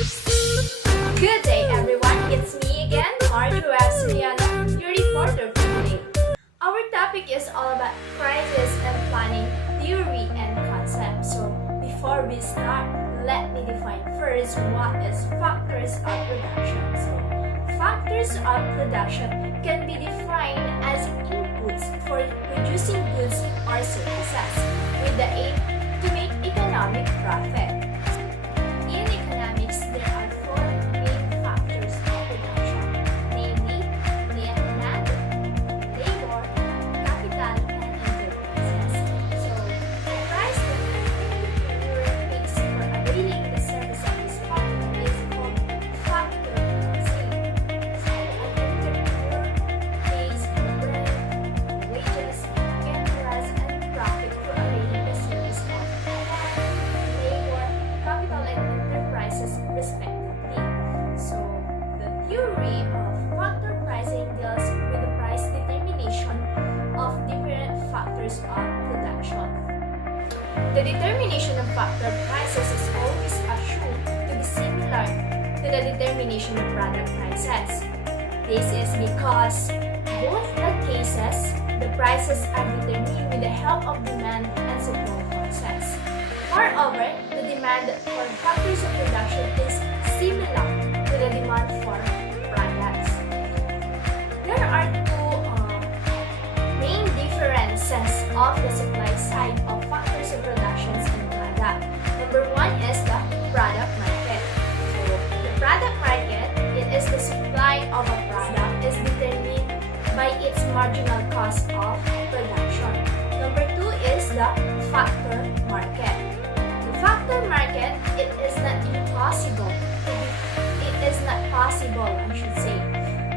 Good day, everyone. It's me again, Mariju Soriano, your reporter for today. Our topic is all about crisis and planning, theory and concept. So, before we start, let me define first what is factors of production. So, factors of production can be defined as inputs for producing goods or services with the aim to make economic profit. In economics, there are four main factors of production, namely demand, labor, capital, and enterprises. So, the price that an entrepreneur pays for availing the service of his factor is called factor pricing. So, an entrepreneur pays the rent, wages, interest, and profit for availing the service of land, labor, capital, and enterprises respectively. So, the theory of factor pricing deals with the price determination of different factors of production. The determination of factor prices is always assumed to be similar to the determination of product prices. This is because both the cases, the prices are determined with the help of demand and supply forces. Moreover, the demand for factors of production is similar to the demand for products. There are two main differences of the supply side of factors of productions and product. Number one is the product market. So, the product market, it is the supply of a product is determined by its marginal cost of production. Number two is the factor market. The factor market, it is not possible, I should say,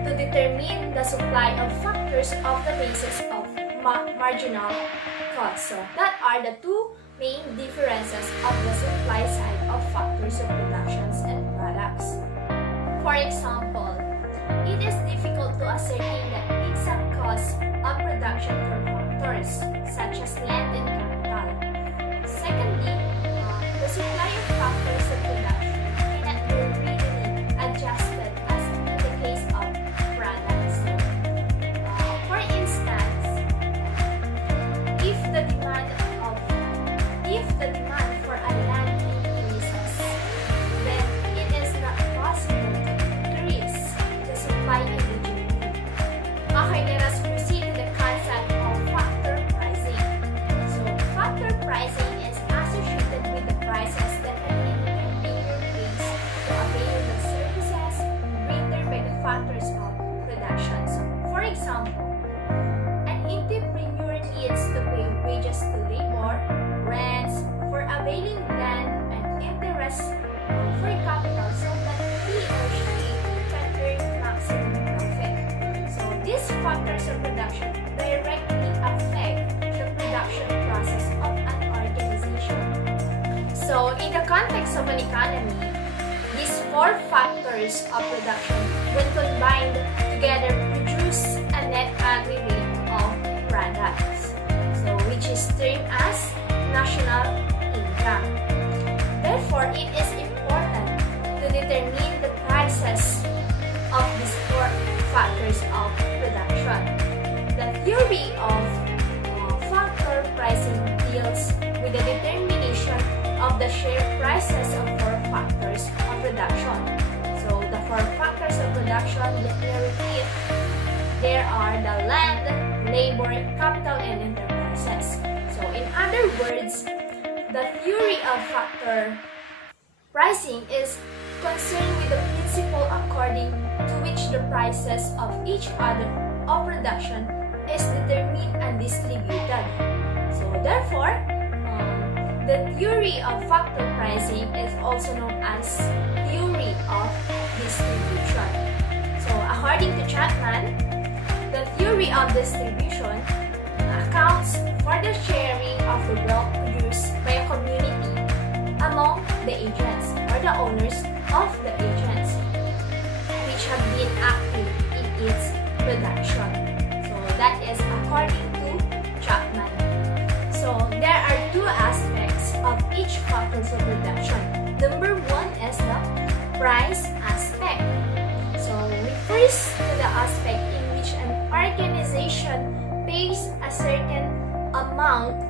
to determine the supply of factors of the basis of marginal cost. So that are the two main differences of the supply side of factors of productions and products. For example, it is difficult to ascertain the exact cost of production for factors such as land and capital. Secondly, the supply of factors of production cannot be readily adjusted as in the case of products. For instance, if the demand for a land increases, then it is not possible to increase the supply immediately. Okay, let us proceed to the concept of factor pricing. So, factor pricing is associated with the prices that an entrepreneur pays to avail the services rendered by the factors of production. So, for example, an entrepreneur needs to pay wages to labor, rents for availing land, and interest for capital so that he or she can earn maximum profit. So, these factors of production directly affect the production process of an organization. So, in the context of an economy, these four factors of production, when combined together, produce a net aggregate of products, so which is termed as national income. Therefore, it is important to determine the prices of these four factors of production. The theory of factor pricing deals with the determination of the share prices of four factors of production. So, the four factors of production, let me repeat, there are the land, labor, capital, and enterprises. So, in other words, the theory of factor pricing is concerned with the principle according to which the prices of each other of production is determined and distributed. So, therefore, the theory of factor pricing is also known as theory of distribution. So, according to Chapman, the theory of distribution accounts for the sharing of the wealth produced by a community among the agents or the owners of the agents which have been active in its production. So that is according to Chapman. So there are two aspects of each factors of production. Number one is the price aspect. So, refers to the aspect in which an organization pays a certain amount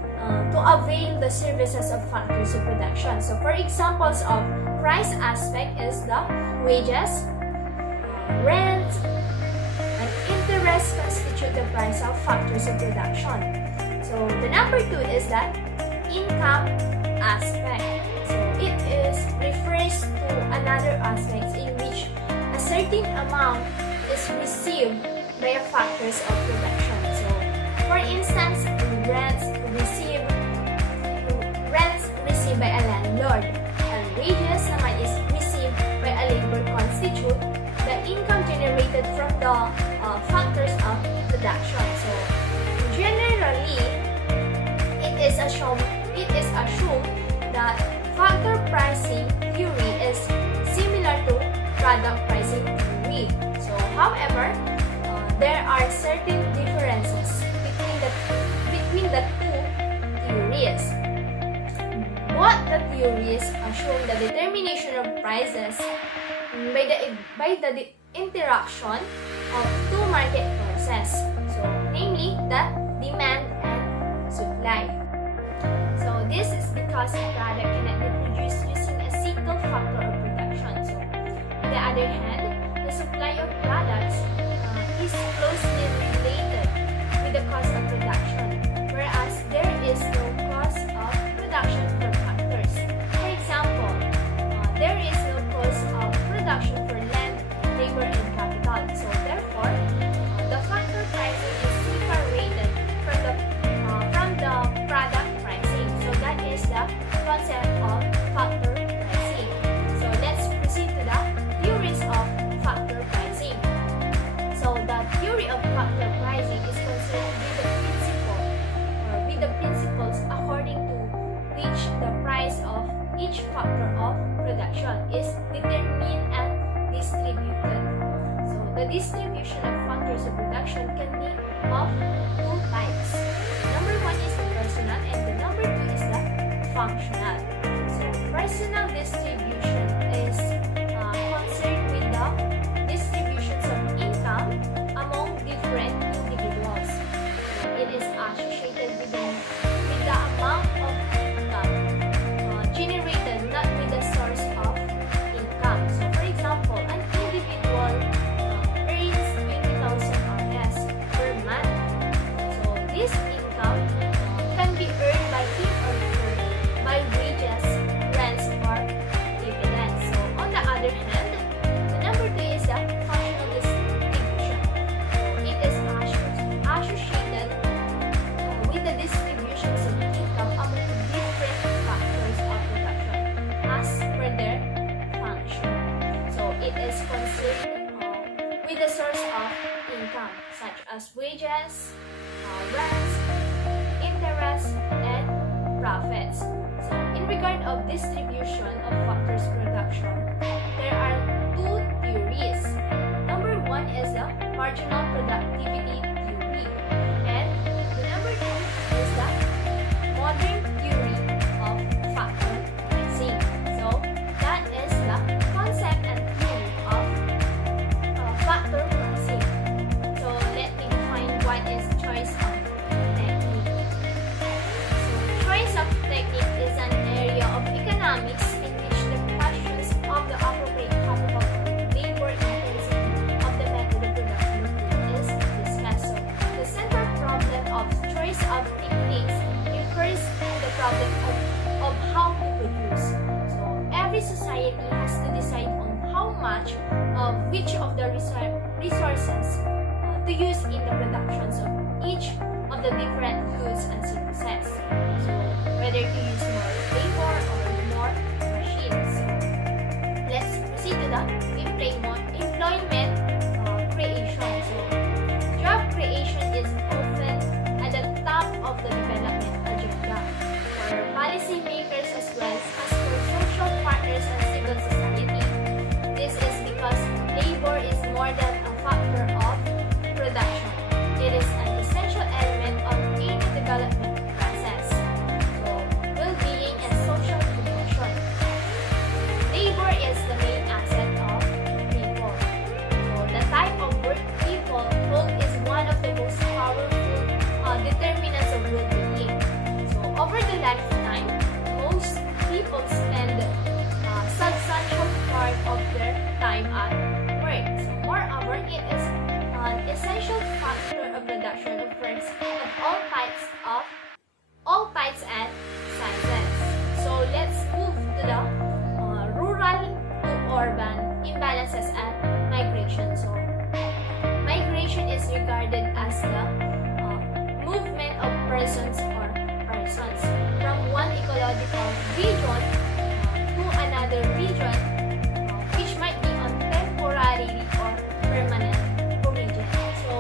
to avail the services of factors of production. So, for examples of price aspect is the wages, rent, and interest constitute the price of factors of production. So, the number 2 is that income aspect. So, it refers to another aspect in which a certain amount is received by a factors of production. So, for instance, rents received by a landlord, and wages naman is received by a labor constitute the income generated from the factors of production. So, generally, it is assumed that factor pricing theory is similar to product pricing theory. So, however, there are certain differences between the two theories. Both the theories assume the determination of prices by the interaction of two market forces. So, namely the demand and supply. So, this is because a product cannot be produced using a single factor of production. So, on the other hand, the supply of products is closely related with the cost of production, whereas there is no cost of production for factors. For example, there is no cost of production for land, labor, and capital. So, therefore, the factor pricing is separated from the product pricing. So, that is the concept of factor pricing. So, let's proceed to the theories of factor pricing. So, the theory of factor pricing is concerned with the principles according to which the price of each factor of production is determined and distributed. So, the distribution of factors of production can be of two types. Number 1 is the personal, and the number 2 is the functional. So, personal distribution is concerned with the distributions of income among different individuals. So, it is associated with the amount of income generated, not with the source of income. So, for example, an individual earns 20,000 RS per month. So, this income can be earned by him or her by wages, rents, or dividends. So, on the other hand, the number 2 is the functional distribution. So, it is associated with the distributions of income among different factors of production as per their function. So, it is concerned with the source of income such as wages, rents, interest, and profits. So, in regard of distribution of factors production, there are two theories. Number 1 is the marginal productivity theory, and the number 2 is the modern theory of factor pricing. So, that is the concept and theory of factor pricing. So, let me define what is choice of technique. So, choice of technique is an area of economics in which the questions of the appropriate capital or labor intensity of the method of production of food is discussed. So, the central problem of choice of techniques refers to the problem of how to produce. So, every society has to decide on how much of which of the resources to use in the productions of each of the different goods and services. So, whether to use more labor or more machines. So, let's proceed to the employment creation. So, job creation is often at the top of the development agenda for policymakers as well as for social partners and civil society. This is because labor is more than a factor of production. It is an essential element of any development process. So, well-being and social urban imbalances and migration. So, migration is regarded as the movement of persons from one ecological region to another region, which might be on temporary or permanent origin. So,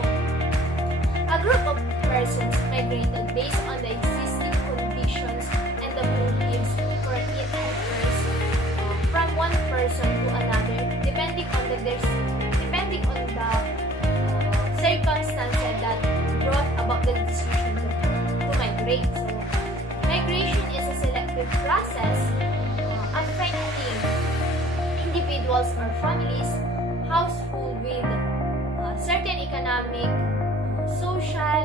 a group of persons migrated based on the existing conditions and the motives for it differs from one person to another, depending on the circumstances that brought about the decision to migrate. So, migration is a selective process affecting individuals or families, households with certain economic, social,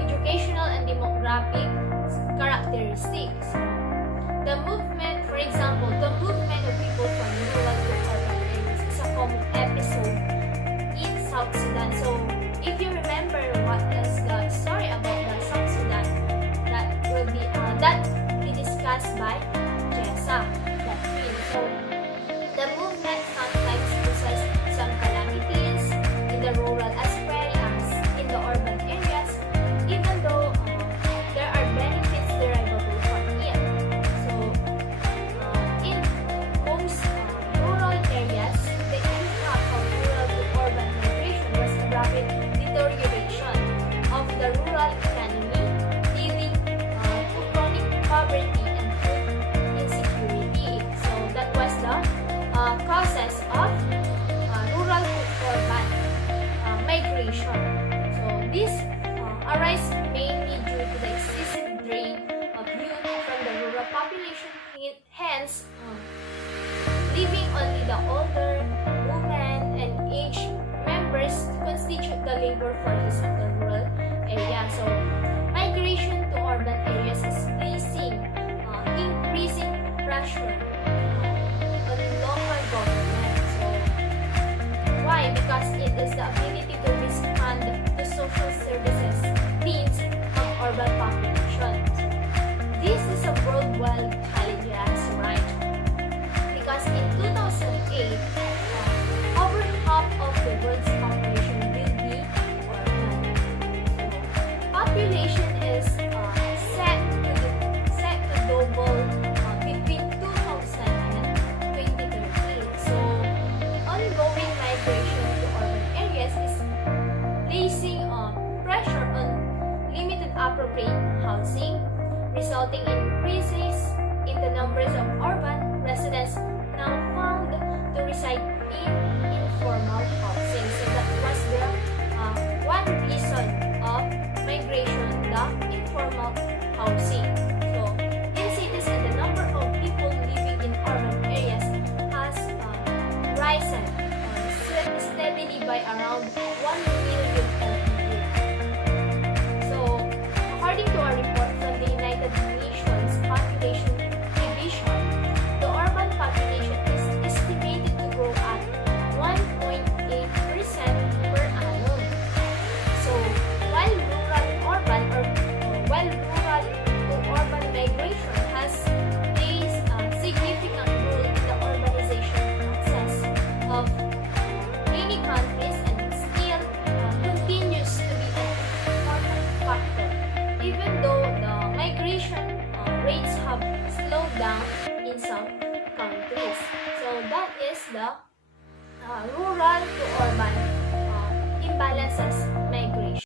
educational, and demographic characteristics. The movement, for example, the movement of people from rural to urban areas is a common episode in South Sudan. So, if you remember what is the story about the South Sudan, that will be discussed by Jessa, that queen. So, the movement sometimes causes some calamities in the rural as well as in the urban areas, even though there are benefits derivable from it. So, in most rural areas, the impact of rural to urban migration was a rapid deterioration of the rural economy, leading to chronic poverty and food insecurity. So, that was the causes of rural to urban migration. So, this arise mainly due to the excessive drain of youth from the rural population, hence leaving only the older, women, and aged members to constitute the labor force of the rural area. So, migration to urban areas is placing increasing pressure on local government. So, why? Because it is the ability to respond to social services needs of urban population. This is a worldwide challenge, right? Because in 2008, over half of the world's population will be urban. So, population is set to double between 2000 and 2030. So, ongoing migration to urban areas is placing pressure on limited appropriate housing, resulting in increases in the numbers of urban residents now found to reside in informal housing. So that was the one reason of migration, the informal housing. So in cities, and the number of people living in urban areas has risen steadily by around 1 million every year. So according to a report from the United Nations Population Division, the urban population is estimated to grow at 1.8% per annum. So while rural to urban migration has played a significant role in the urbanization process of many countries, and still continues to be an important factor, even though the migration rates have slowed down in some countries. So that is the rural to urban imbalances migration.